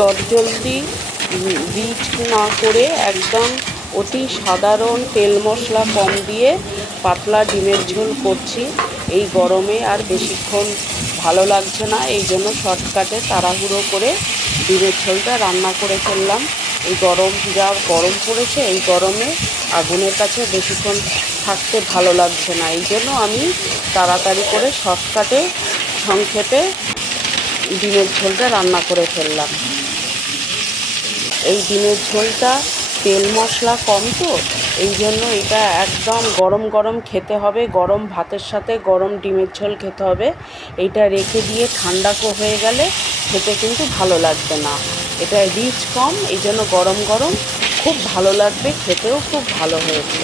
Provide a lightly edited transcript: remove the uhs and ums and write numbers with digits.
চটজলদি রিচ না করে একদম অতি সাধারণ তেল মশলা কম দিয়ে পাতলা ডিমের ঝোল করছি। এই গরমে আর বেশিক্ষণ ভালো লাগছে না, এই জন্য শর্টকাটে তাড়াহুড়ো করে ডিমের ঝোলটা রান্না করে ফেললাম। এই যা গরম পড়েছে, এই গরমে আগুনের কাছে বেশিক্ষণ থাকতে ভালো লাগছে না, এই জন্য আমি তাড়াতাড়ি করে শর্টকাটে সংক্ষেপে ডিমের ঝোলটা রান্না করে ফেললাম। এই ডিমের ঝোলটা তেল মশলা কম তো, এই জন্য এটা একদম গরম গরম খেতে হবে, গরম ভাতের সাথে গরম ডিমের ঝোল খেতে হবে। এইটা রেখে দিয়ে ঠান্ডা হয়ে গেলে খেতে কিন্তু ভালো লাগবে না। এটা রিচ কম, এই জন্য গরম গরম খুব ভালো লাগবে, খেতেও খুব ভালো হয়েছে।